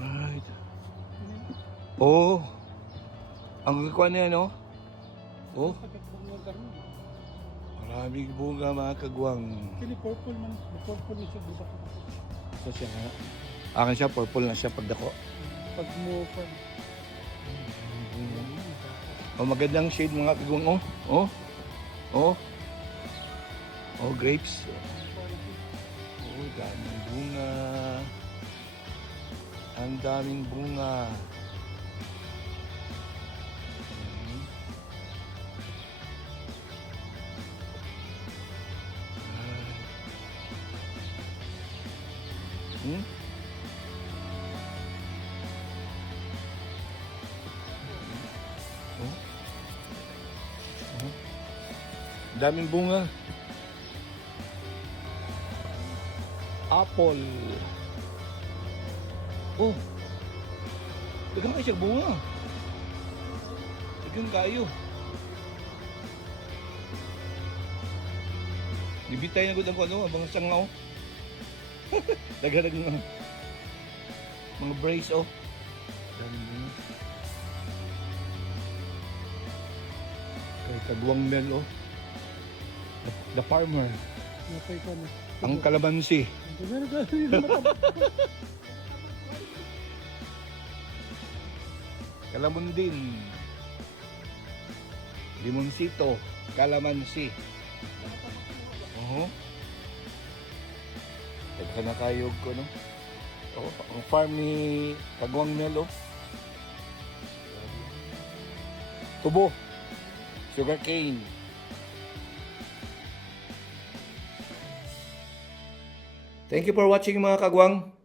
Right. Oh. Ang kukuha niya, no? Oh. Maraming bunga mga kagwang. Kini purple man, purple na siya dito. So siya nga. Akin siya, purple na siya pagdako. Pag mo pa. Oh, magandang shade mga kagwang. Oh. Oh. Oh. Oh, grapes. Oh, daming bunga. Ang daming bunga. Hmm? Oh. Oh. Daming bunga. Apple. Oh. Dagang kayo siya bunga. Dagang kayo. Bibitay na gud ang ano, abang sangaw. Dagan ng mga brace oh. Dami. Kay kagwang mel oh. The farmer. Napay ka na. Ang kalamansi. Meron ka dito Kalamundin. Limonsito. Kalamansi. Daghan na kayog ko no. Oh, ang farm ni Kagwang Mel oh. Tubo. Sugar cane. Thank you for watching mga kagwang.